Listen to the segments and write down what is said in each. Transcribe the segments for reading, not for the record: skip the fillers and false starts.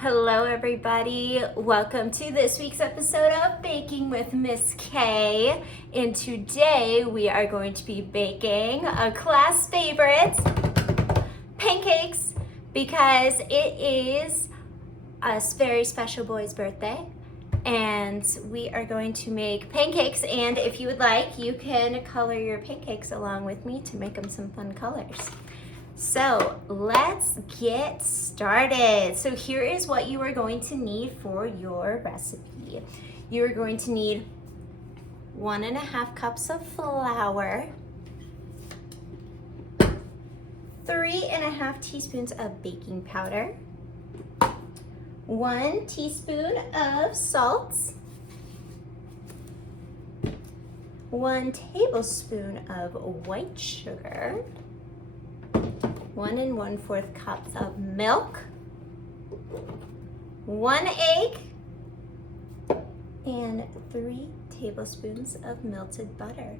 Hello everybody, welcome to this week's episode of Baking with Miss K. And today we are going to be baking a class favorite, pancakes, because it is a very special boy's birthday. And we are going to make pancakes, and if you would like, you can color your pancakes along with me to make them some fun colors. So let's get started. So here is what you are going to need for your recipe. You are going to need 1.5 cups of flour, 3.5 teaspoons of baking powder, 1 teaspoon of salt, 1 tablespoon of white sugar, 1 1/4 cups of milk, 1 egg, and 3 tablespoons of melted butter.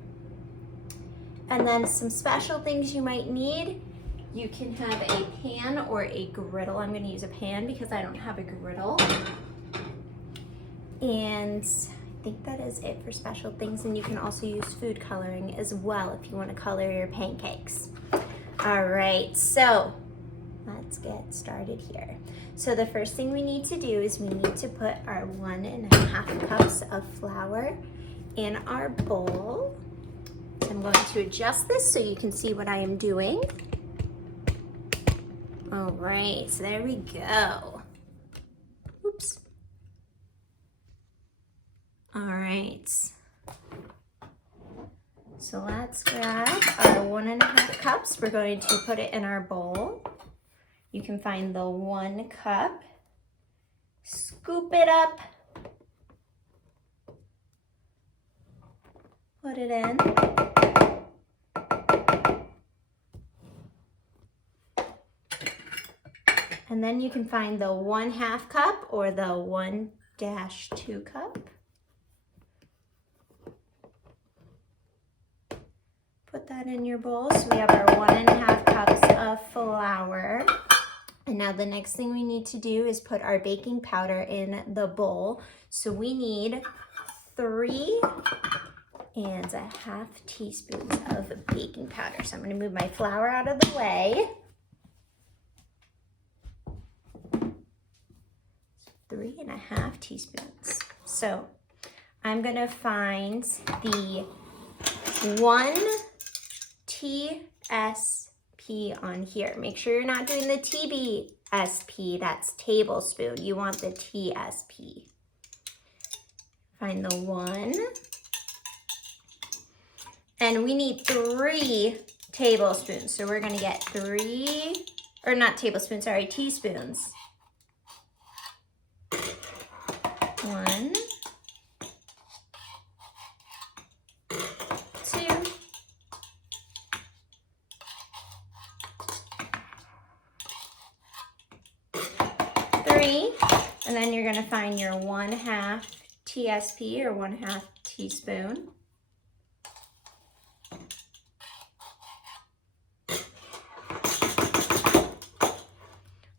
And then some special things you might need. You can have a pan or a griddle. I'm going to use a pan because I don't have a griddle. And I think that is it for special things. And you can also use food coloring as well if you want to color your pancakes. All right, so let's get started here. So the first thing we need to do is we need to put our 1.5 cups of flour in our bowl. I'm going to adjust this so you can see what I am doing. All right, so there we go. Oops. All right. So let's grab our 1.5 cups. We're going to put it in our bowl. You can find the 1 cup. Scoop it up. Put it in. And then you can find the 1/2 cup or the 1-2 cup. Put that in your bowl. So we have our 1.5 cups of flour. And now the next thing we need to do is put our baking powder in the bowl. So we need 3.5 teaspoons of baking powder. So I'm going to move my flour out of the way. 3.5 teaspoons. So I'm going to find the 1 TSP on here. Make sure you're not doing the TBSP, that's tablespoon. You want the TSP. Find the 1. And we need 3 tablespoons. So we're gonna get 3, or not tablespoons, sorry, teaspoons. 1, 2, 3, and then you're going to find your 1/2 TSP or 1/2 teaspoon.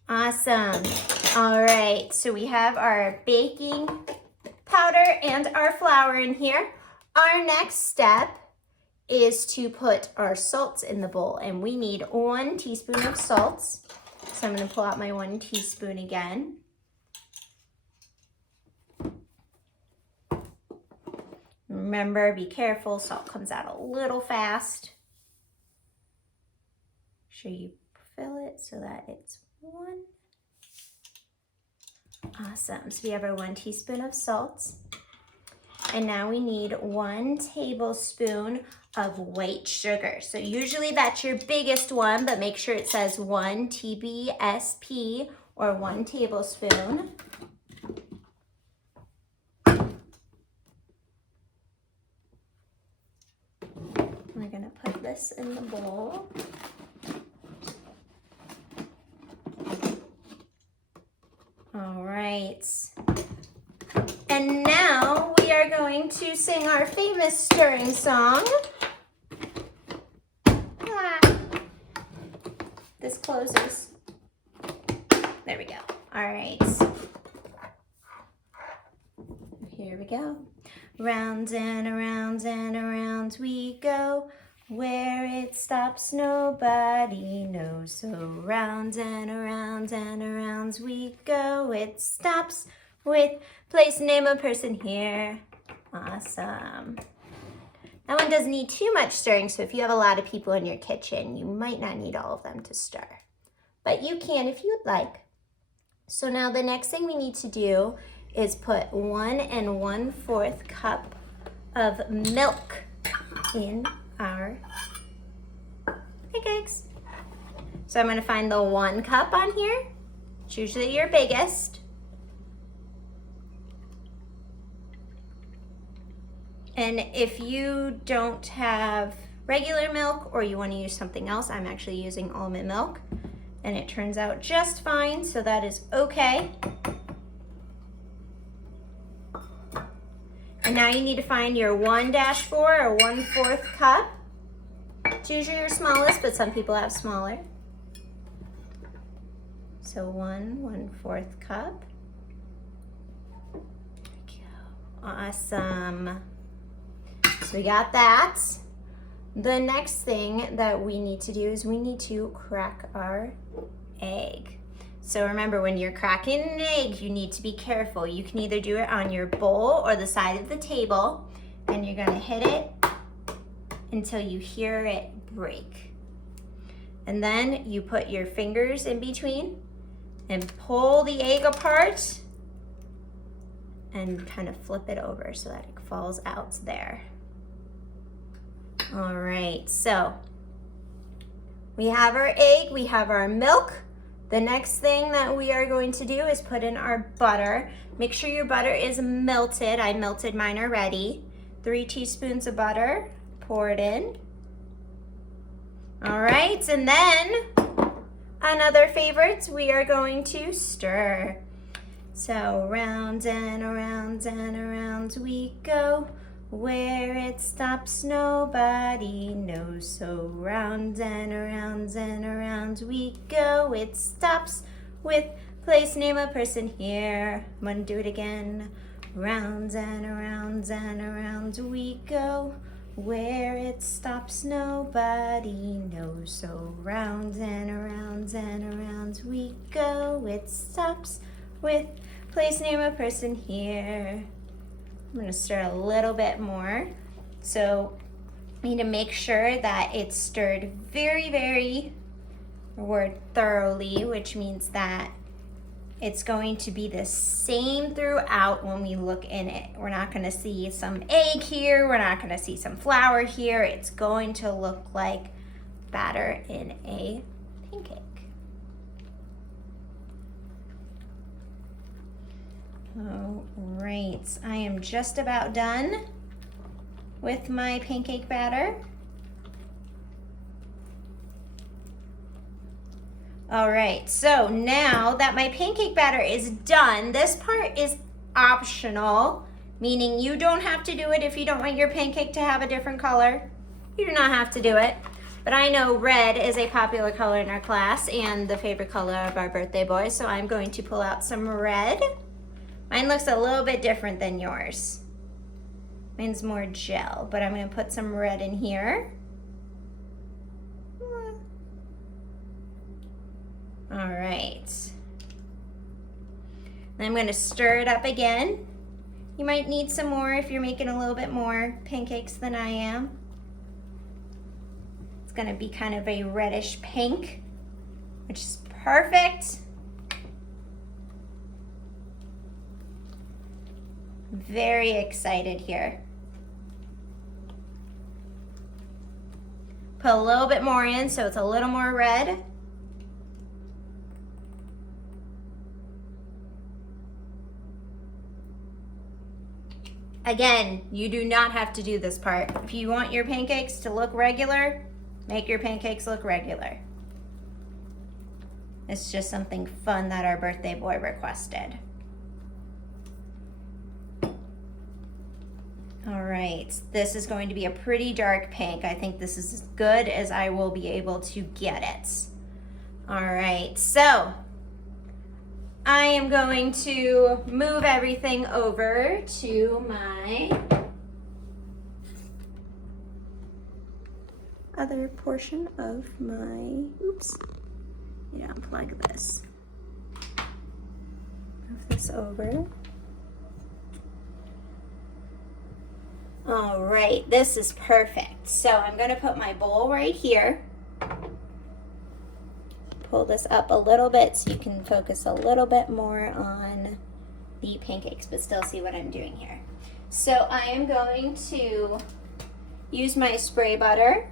Awesome. All right, so we have our baking powder and our flour in here. Our next step is to put our salt in the bowl, and we need 1 teaspoon of salt. So I'm going to pull out my 1 teaspoon again. Remember, be careful, salt comes out a little fast. Make sure you fill it so that it's 1. Awesome, so we have our 1 teaspoon of salt. And now we need 1 tablespoon of white sugar. So usually that's your biggest one, but make sure it says 1 TBSP or 1 tablespoon. We're gonna put this in the bowl. All right. And now we are going to sing our famous stirring song. This closes. There we go. All right. Here we go. Round and around we go. Where it stops, nobody knows. So round and around we go. It stops with place, name, of person here. Awesome. That one doesn't need too much stirring, so if you have a lot of people in your kitchen, you might not need all of them to stir. But you can if you'd like. So now the next thing we need to do is put 1 1/4 cup of milk in our pancakes. So I'm going to find the 1 cup on here. It's usually your biggest. And if you don't have regular milk or you want to use something else, I'm actually using almond milk. And it turns out just fine, so that is okay. And now you need to find your 1-4 or 1/4 cup. It's usually your smallest, but some people have smaller. So 1 1/4 cup. There we go. Awesome. So we got that. The next thing that we need to do is we need to crack our egg. So remember, when you're cracking an egg, you need to be careful. You can either do it on your bowl or the side of the table, and you're gonna hit it until you hear it break. And then you put your fingers in between and pull the egg apart and kind of flip it over so that it falls out there. All right, so we have our egg, we have our milk. The next thing that we are going to do is put in our butter. Make sure your butter is melted. I melted mine already. 3 teaspoons of butter, pour it in. All right, and then another favorite, we are going to stir. So round and around we go. Where it stops, nobody knows. So round and around we go. It stops with place, name, of person here. I'm gonna do it again. Round and around we go. Where it stops, nobody knows. So round and around we go. It stops with place, name, of person here. I'm going to stir a little bit more. So you need to make sure that it's stirred very thoroughly, which means that it's going to be the same throughout when we look in it. We're not going to see some egg here. We're not going to see some flour here. It's going to look like batter in a pancake. All right, I am just about done with my pancake batter. All right, so now that my pancake batter is done, this part is optional, meaning you don't have to do it if you don't want your pancake to have a different color. You do not have to do it. But I know red is a popular color in our class and the favorite color of our birthday boy, so I'm going to pull out some red. Mine looks a little bit different than yours. Mine's more gel, but I'm going to put some red in here. All right. Then I'm going to stir it up again. You might need some more if you're making a little bit more pancakes than I am. It's going to be kind of a reddish pink, which is perfect. Very excited here. Put a little bit more in so it's a little more red. Again, you do not have to do this part. If you want your pancakes to look regular, make your pancakes look regular. It's just something fun that our birthday boy requested. All right, this is going to be a pretty dark pink. I think this is as good as I will be able to get it. All right, so I am going to move everything over to my other portion of my, oops, need to unplug this. Move this over. All right, this is perfect. So I'm gonna put my bowl right here. Pull this up a little bit so you can focus a little bit more on the pancakes, but still see what I'm doing here. So I am going to use my spray butter,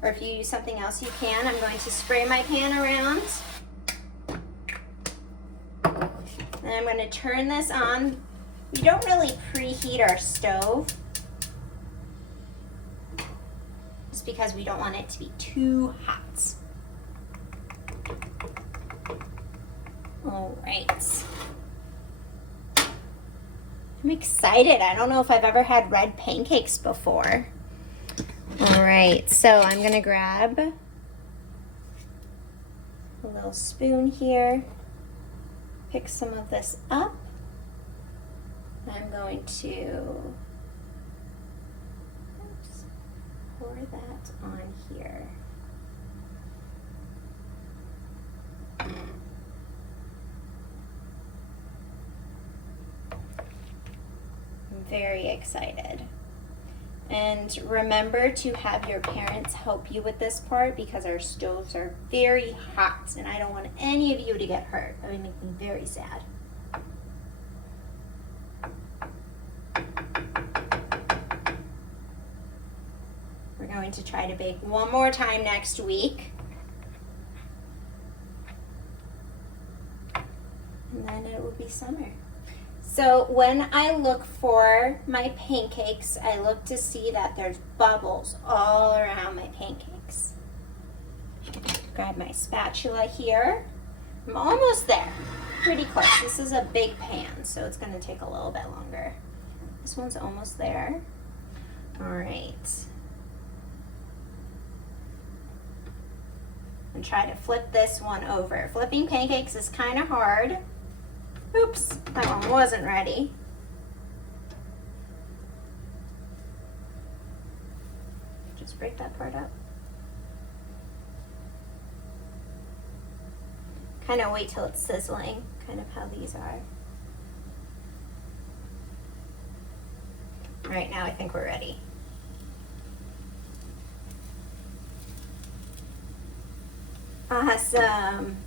or if you use something else you can. I'm going to spray my pan around. And I'm going to turn this on. We don't really preheat our stove, just because we don't want it to be too hot. All right. I'm excited. I don't know if I've ever had red pancakes before. All right, so I'm going to grab a little spoon here, pick some of this up. I'm going to pour that on here. I'm very excited. And remember to have your parents help you with this part, because our stoves are very hot and I don't want any of you to get hurt. That would make me very sad. We're going to try to bake one more time next week. And then it will be summer. So when I look for my pancakes, I look to see that there's bubbles all around my pancakes. Grab my spatula here. I'm almost there, pretty close. This is a big pan, so it's gonna take a little bit longer. This one's almost there. All right. And try to flip this one over. Flipping pancakes is kind of hard. Oops, that one wasn't ready. Just break that part up. Kind of wait till it's sizzling, kind of how these are. All right, now I think we're ready. Awesome.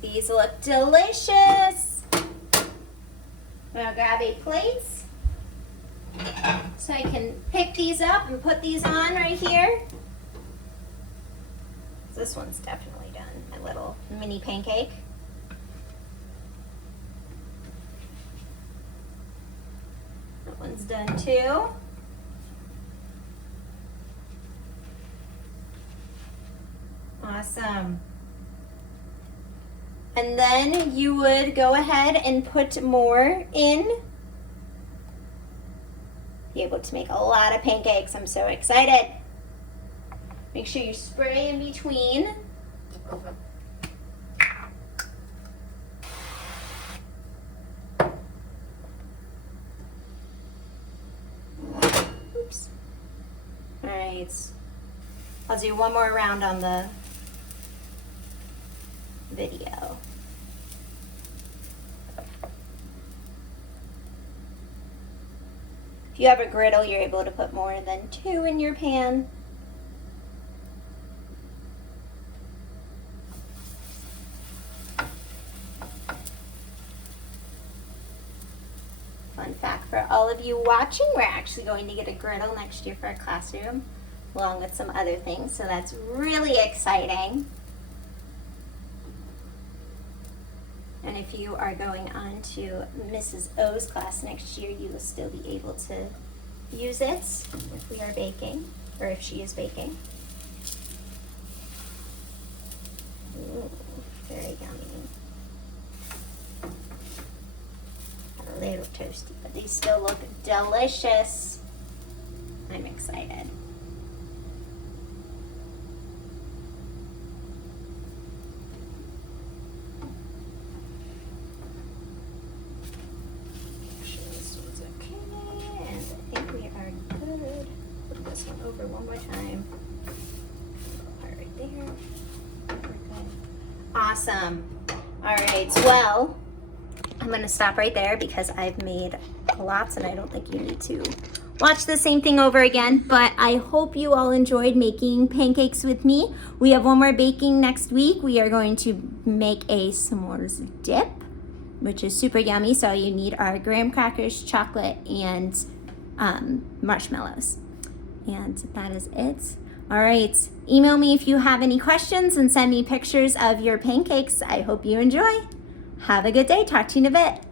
These look delicious. I'm gonna grab a plate so I can pick these up and put these on right here. This one's definitely done, my little mini pancake. That one's done too. Awesome. And then you would go ahead and put more in. Be able to make a lot of pancakes. I'm so excited. Make sure you spray in between. Oops. All right. I'll do one more round on the video. If you have a griddle, you're able to put more than 2 in your pan. Fun fact for all of you watching, we're actually going to get a griddle next year for our classroom, along with some other things, so that's really exciting. And if you are going on to Mrs. O's class next year, you will still be able to use it if we are baking, or if she is baking. Ooh, very yummy. A little toasty, but these still look delicious. I'm excited. this one over one more time. Part right there. Okay. Awesome. All right, well, I'm gonna stop right there because I've made lots and I don't think you need to watch the same thing over again, but I hope you all enjoyed making pancakes with me. We have one more baking next week. We are going to make a s'mores dip, which is super yummy. So you need our graham crackers, chocolate, and marshmallows. And that is it. All right, email me if you have any questions and send me pictures of your pancakes. I hope you enjoy. Have a good day. Talk to you in a bit.